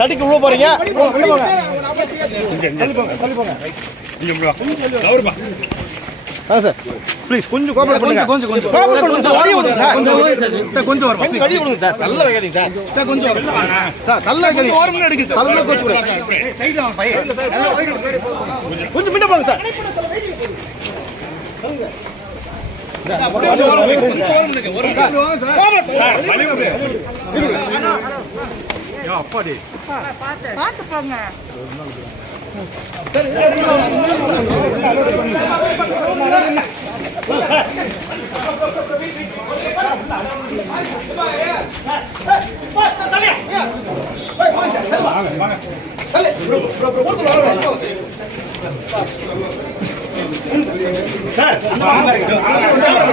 தடிக்கு உள்ள போறீங்க. Sir please கொஞ்சம் கோஆபரேட் பண்ணுங்க. கொஞ்சம் கோஆபரேட் பண்ணுங்க சார். வழி விடுங்க சார். கொஞ்சம் வர பாருங்க. வழி விடுங்க சார். நல்லா வைக்காதீங்க சார். சார் கொஞ்சம் சார் நல்லா வைக்காதீங்க. ஒரு மினிட் எடுங்க சார். நல்லா கோச்சு விடுங்க. சைடுல வாங்க பைய. கொஞ்சம் பின்ன போங்க சார். அப்பாடி பாத்து போங்க. சார்